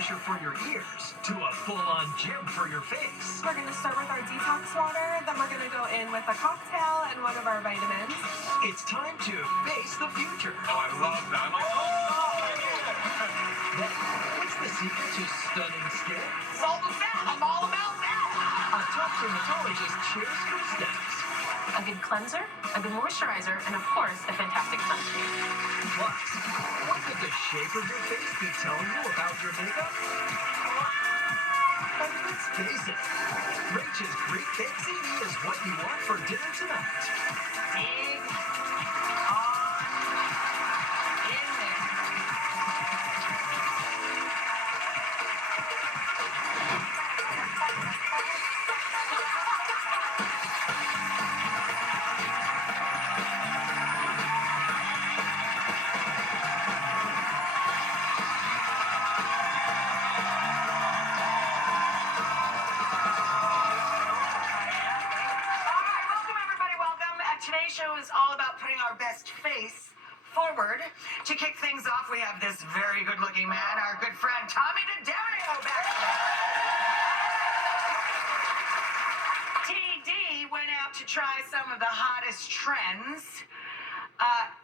refresher for your ears to a full-on gym for your face. We're going to start with our detox water, then we're going to go in with a cocktail and one of our vitamins. It's time to face the future. Oh, I love that. I'm like, oh, Then, what's the secret to stunning skin? Salt and fat, I'm all about that. A top dermatologist shares good steps. A good cleanser, a good moisturizer, and of course, a fantastic sunscreen. Plus, what could the shape of your face be telling you about your makeup? And let's face it, Rachel's Greek Cake CD is what you want for dinner tonight. Big on in there. Today's show is all about putting our best face forward. To kick things off, we have this very good-looking man, our good friend Tommy DeDario back. TD went out to try some of the hottest trends,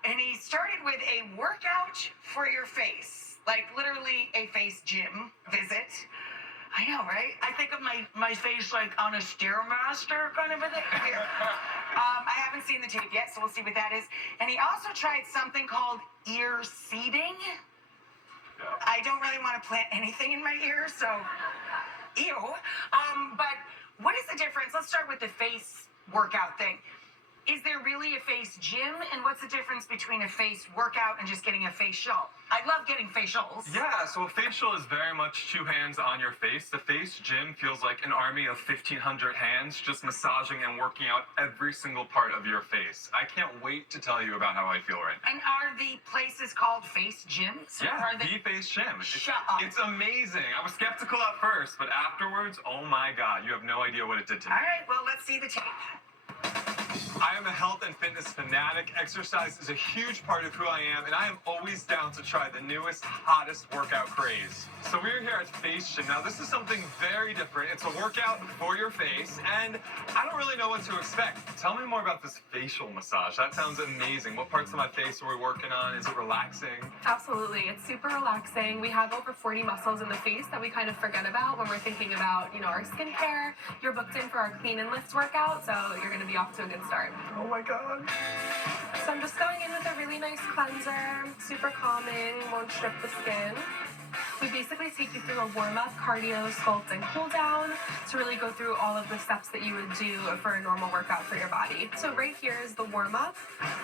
and he started with a workout for your face, like literally a face gym visit. I know, right? I think of my face like on a Stairmaster kind of a thing. Here. I haven't seen the tape yet, so we'll see what that is. And he also tried something called ear seeding. Yeah. I don't really want to plant anything in my ears, so ew. But what is the difference? Let's start with the face workout thing. Is there really a face gym? And what's the difference between a face workout and just getting a facial? I love getting facials. yeah, so a facial is very much two hands on your face. The face gym feels like an army of 1,500 hands just massaging and working out every single part of your face. I can't wait to tell you about how I feel right now. And are the places called face gyms? Yeah, Are the face gym. Shut up. It's amazing. I was skeptical at first, but afterwards, oh my God, you have no idea what it did to me. All right, well, let's see the tape. I am a health and fitness fanatic. Exercise is a huge part of who I am, and I am always down to try the newest, hottest workout craze. So we're here at Face Gym. Now, this is something very different. It's a workout for your face, and I don't really know what to expect. Tell me more about this facial massage. That sounds amazing. What parts of my face are we working on? Is it relaxing? Absolutely. It's super relaxing. We have over 40 muscles in the face that we kind of forget about when we're thinking about, our skincare. You're booked in for our clean and lift workout, so you're going to be off to a good start. Oh my God. So I'm just going in with a really nice cleanser, super calming, won't strip the skin. We basically take you through a warm-up, cardio, sculpt, and cool down to really go through all of the steps that you would do for a normal workout for your body. So right here is the warm-up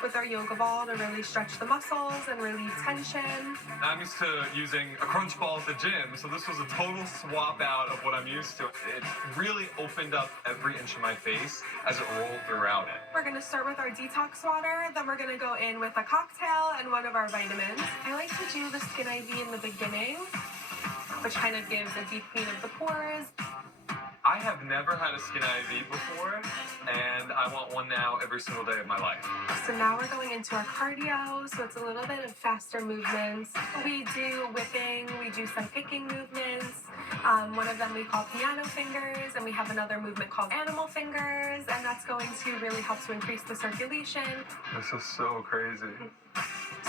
with our yoga ball to really stretch the muscles and relieve tension. I'm used to using a crunch ball at the gym, so this was a total swap out of what I'm used to. It really opened up every inch of my face as it rolled throughout it. We're going to start with our detox water, then we're going to go in with a cocktail and one of our vitamins. I like to do the Skin IV in the beginning, which kind of gives a deep clean of the pores. I have never had a Skin IV before, and I want one now every single day of my life. So now we're going into our cardio, so it's a little bit of faster movements. We do whipping, we do some kicking movements. One of them we call piano fingers, and we have another movement called animal fingers, and that's going to really help to increase the circulation. This is so crazy.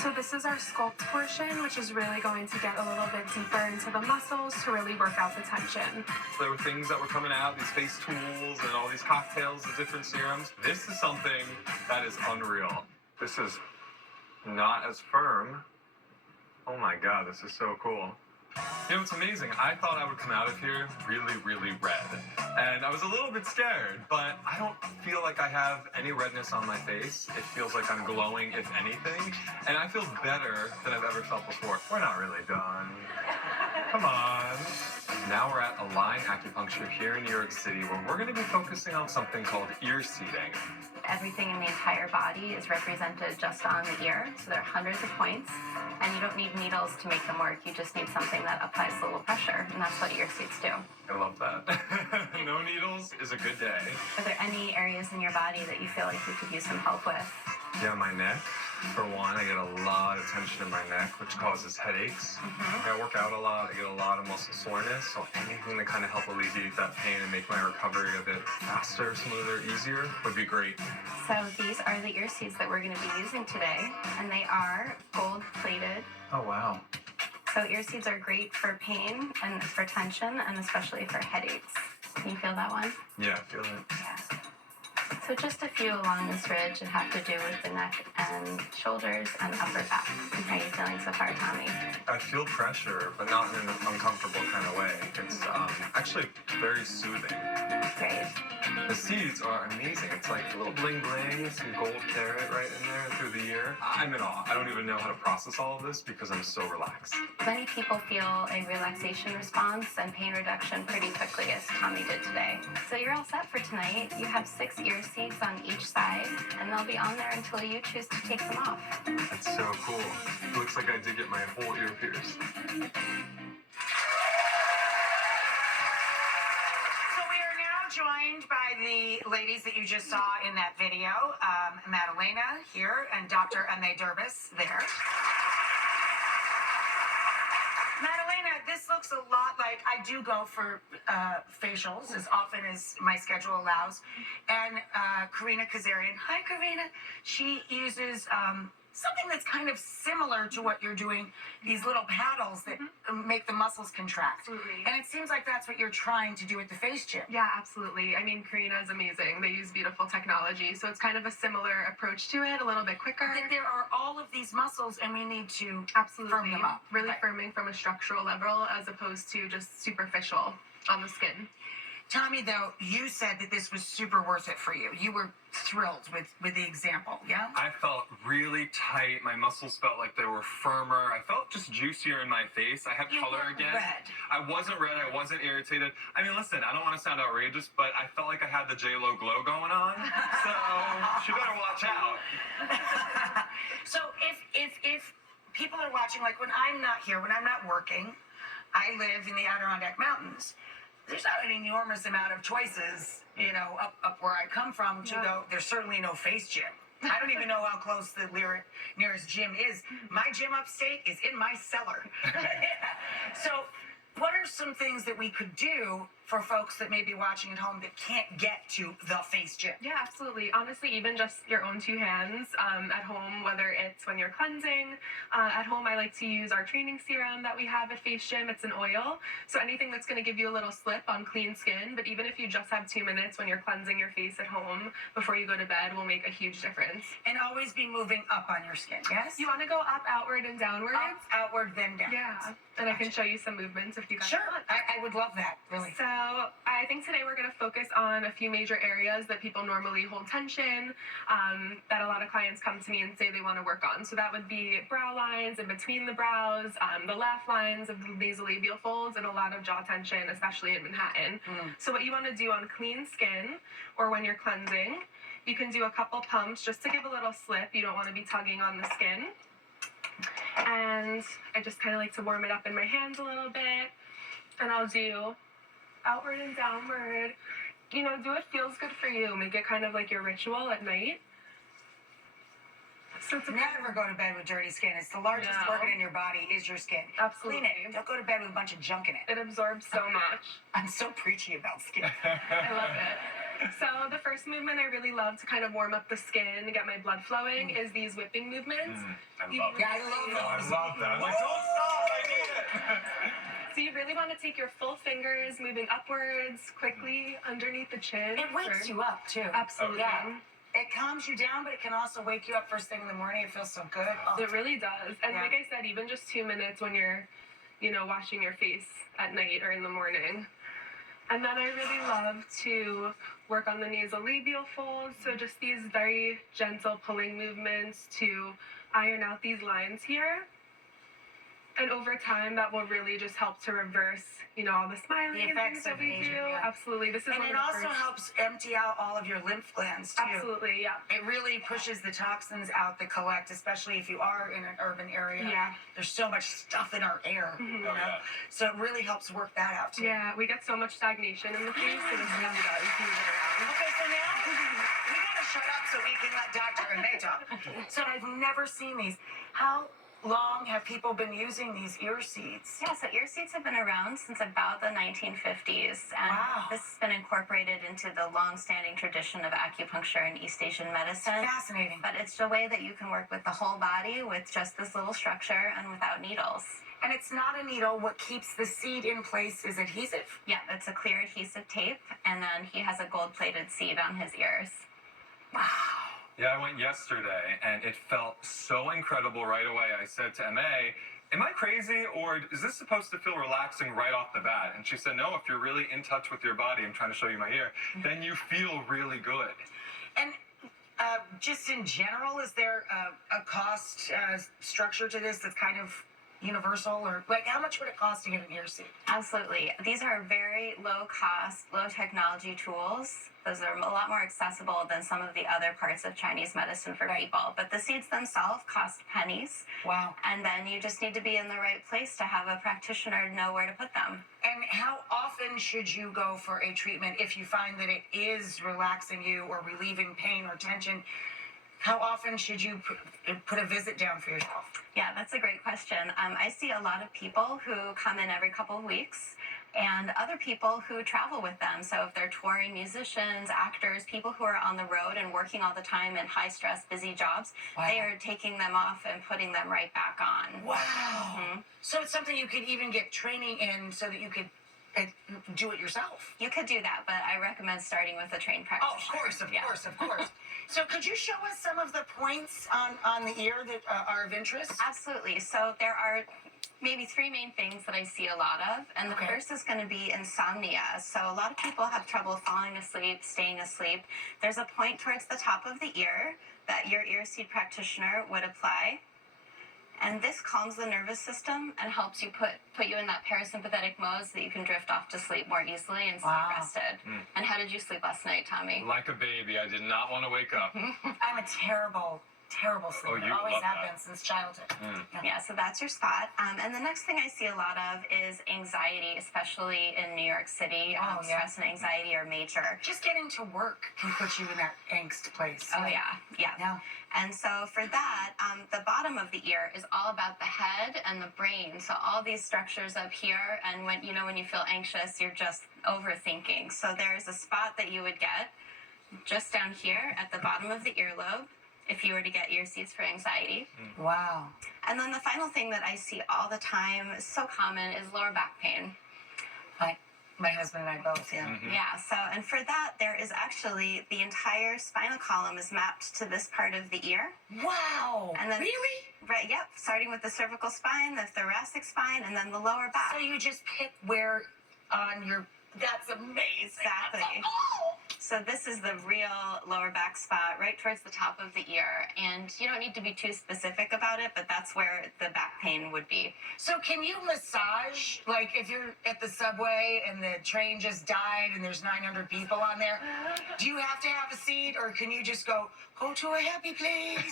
So this is our sculpt portion, which is really going to get a little bit deeper into the muscles to really work out the tension. There were things that were coming out, these face tools and all these cocktails and different serums. This is something that is unreal. This is not as firm. Oh my God, this is so cool. It's amazing. I thought I would come out of here really, really red. And I was a little bit scared, but I don't feel like I have any redness on my face. It feels like I'm glowing, if anything. And I feel better than I've ever felt before. We're not really done. Come on. Now we're at Align Acupuncture here in New York City, where we're going to be focusing on something called ear seeding. Everything in the entire body is represented just on the ear, so there are hundreds of points, and you don't need needles to make them work. You just need something that applies a little pressure, and that's what ear seeds do. I love that. No needles is a good day. Are there any areas in your body that you feel like you could use some help with? Yeah, my neck. For one, I get a lot of tension in my neck, which causes headaches. I work out a lot. I get a lot of muscle soreness. So anything to kind of help alleviate that pain and make my recovery a bit faster, smoother, easier would be great. So these are the ear seeds that we're going to be using today, and they are gold plated. Oh, wow. So ear seeds are great for pain and for tension, and especially for headaches. Can you feel that one? Yeah, I feel it. Yeah. So just a few along this ridge that have to do with the neck and shoulders and upper back. How are you feeling so far, Tommy? I feel pressure, but not in an uncomfortable kind of way. It's actually very soothing. Great. The seeds are amazing. It's like a little bling bling, some gold carrot right in there through the ear. I'm in awe. I don't even know how to process all of this because I'm so relaxed. Many people feel a relaxation response and pain reduction pretty quickly, as Tommy did today. So you're all set for tonight. You have 6 ear seeds on each side, and they'll be on there until you choose to take them off. That's so cool. It looks like I did get my whole ear pierced. Joined by the ladies that you just saw in that video, Madalena here and Dr. Ame Durbis there. Madalena, this looks a lot like I do go for facials as often as my schedule allows. And Karina Kazarian, hi Karina, she uses something that's kind of similar to what you're doing, these little paddles that make the muscles contract. Absolutely. And it seems like that's what you're trying to do at the Face Gym. Yeah, absolutely. I mean, Karina is amazing. They use beautiful technology, so it's kind of a similar approach to it, a little bit quicker. That there are all of these muscles and we need to Absolutely. firm them up. Really Right. firming from a structural level as opposed to just superficial on the skin. Tommy, though, you said that this was super worth it for you. You were thrilled with the example, yeah? I felt really tight. My muscles felt like they were firmer. I felt just juicier in my face. I have You color weren't again. red. I wasn't red. I wasn't irritated. I mean, listen, I don't want to sound outrageous, but I felt like I had the J-Lo glow going on. So she better watch out. So if people are watching, like when I'm not here, when I'm not working, I live in the Adirondack Mountains. There's not an enormous amount of choices, you know, up where I come from to go. There's certainly no Face Gym. I don't even know how close the nearest gym is. My gym upstate is in my cellar. So what are some things that we could do for folks that may be watching at home that can't get to the Face Gym? Yeah, absolutely. Honestly, even just your own 2 hands at home, whether it's when you're cleansing. At home, I like to use our training serum that we have at Face Gym. It's an oil. So anything that's going to give you a little slip on clean skin. But even if you just have 2 minutes when you're cleansing your face at home before you go to bed will make a huge difference. And always be moving up on your skin, yes? You want to go up, outward, and downwards? Up, outward, then down. Yeah. And I can show you some movements if you guys Sure. want. I would love that, really. So I think today we're going to focus on a few major areas that people normally hold tension, that a lot of clients come to me and say they want to work on. So that would be brow lines in between the brows, the laugh lines of the nasolabial folds, and a lot of jaw tension, especially in Manhattan. So what you want to do on clean skin or when you're cleansing, you can do a couple pumps just to give a little slip. You don't want to be tugging on the skin. And I just kind of like to warm it up in my hands a little bit. And I'll do outward and downward. You know, do what feels good for you. Make it kind of like your ritual at night. So it's Never go to bed with dirty skin. It's the largest No. organ in your body is your skin. Absolutely. Clean it. Don't go to bed with a bunch of junk in it. It absorbs so much. I'm so preachy about skin. I love it. So the first movement I really love to kind of warm up the skin, get my blood flowing, is these whipping movements. I love Yeah, I love those. I love that. I'm like, don't stop. I need it. So you really want to take your full fingers, moving upwards quickly underneath the chin. It wakes you up, too. Absolutely. Yeah. It calms you down, but it can also wake you up first thing in the morning. It feels so good. Oh. It really does. And Yeah. like I said, even just 2 minutes when you're, you know, washing your face at night or in the morning. And then I really love to work on the nasolabial folds. So just these very gentle pulling movements to iron out these lines here. And over time, that will really just help to reverse, you know, all the smiling The and effects things that of we aging, do. yeah. Absolutely. This is And one it of the also first. helps empty out all of your lymph glands, too. Absolutely, yeah. It really pushes the toxins out that collect, especially if you are in an urban area. Yeah. There's so much stuff in our air, you know? yeah. So it really helps work that out, too. Yeah, we get so much stagnation in the face, so this really does move it around. Okay, so now we gotta shut up so we can let Dr. Ame talk. So I've never seen these. How long have people been using these ear seeds? Yeah, so ear seeds have been around since about the 1950s, and Wow. this has been incorporated into the long-standing tradition of acupuncture and East Asian medicine. Fascinating. But it's a way that you can work with the whole body with just this little structure and without needles. And it's not a needle. What keeps the seed in place is adhesive. Yeah, it's a clear adhesive tape, and then he has a gold-plated seed on his ears. Wow. Yeah, I went yesterday, and it felt so incredible right away. I said to MA, am I crazy, or is this supposed to feel relaxing right off the bat? And she said, no, if you're really in touch with your body, I'm trying to show you my ear, then you feel really good. And just in general, is there a cost structure to this that's kind of universal? Or like, how much would it cost to get an ear seed? Absolutely. These are very low-cost, low-technology tools. Those are a lot more accessible than some of the other parts of Chinese medicine for people. But the seeds themselves cost pennies. Wow. And then you just need to be in the right place to have a practitioner know where to put them. And how often should you go for a treatment if you find that it is relaxing you or relieving pain or tension? How often should you put a visit down for yourself? Yeah, that's a great question. I see a lot of people who come in every couple of weeks and other people who travel with them. So if they're touring musicians, actors, people who are on the road and working all the time in high-stress, busy jobs, Wow. they are taking them off and putting them right back on. Wow. Mhm. So it's something you could even get training in so that you could do it yourself. You could do that, but I recommend starting with a trained Oh, practitioner. of course, of Yeah. course, of course. So could you show us some of the points on the ear that are of interest? Absolutely. So there are maybe three main things that I see a lot of. And the Okay. first is going to be insomnia. So a lot of people have trouble falling asleep, staying asleep. There's a point towards the top of the ear that your ear seed practitioner would apply. And this calms the nervous system and helps you put you in that parasympathetic mode so that you can drift off to sleep more easily and stay Wow. rested. And how did you sleep last night, Tommy? Like a baby, I did not want to wake up. I'm a terrible sleeper. you Always love have that. been since childhood. Yeah, so that's your spot. And the next thing I see a lot of is anxiety, especially in New York City. Oh, yeah. Stress and anxiety are major. Just getting to work can put you in that angst place. Oh, yeah. Yeah. And so for that, the bottom of the ear is all about the head and the brain. So all these structures up here, and when you feel anxious, you're just overthinking. So there's a spot that you would get just down here at the bottom of the earlobe if you were to get ear seeds for anxiety. Wow. And then the final thing that I see all the time, so common, is lower back pain. My husband and I both, yeah. Yeah, so, and for that, there is actually the entire spinal column is mapped to this part of the ear. Wow. And then, really? Right, yep, starting with the cervical spine, the thoracic spine, and then the lower back. So you just pick where on your... That's amazing. Exactly. Oh! So this is the real lower back spot, right towards the top of the ear. And you don't need to be too specific about it, but that's where the back pain would be. So can you massage, like if you're at the subway and the train just died and there's 900 people on there, do you have to have a seat or can you just go to a happy place?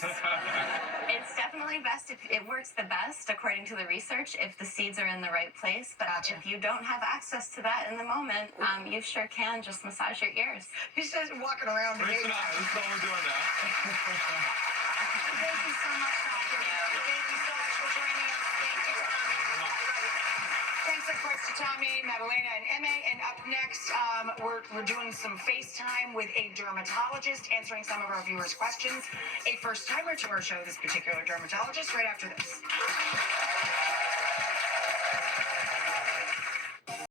It's definitely best, if it works the best, according to the research, if the seeds are in the right place. But Gotcha. if you don't have access to that in the moment, you sure can just massage your ears. He says walking around the Rachel and I, this is all we're doing now. Thank you so much, Doctor. Thank you so much for joining us. Thank you, Tommy. Thanks, of course, to Tommy, Madalena, and Emma. And up next, we're doing some FaceTime with a dermatologist, answering some of our viewers' questions. A first-timer to our show, this particular dermatologist, right after this.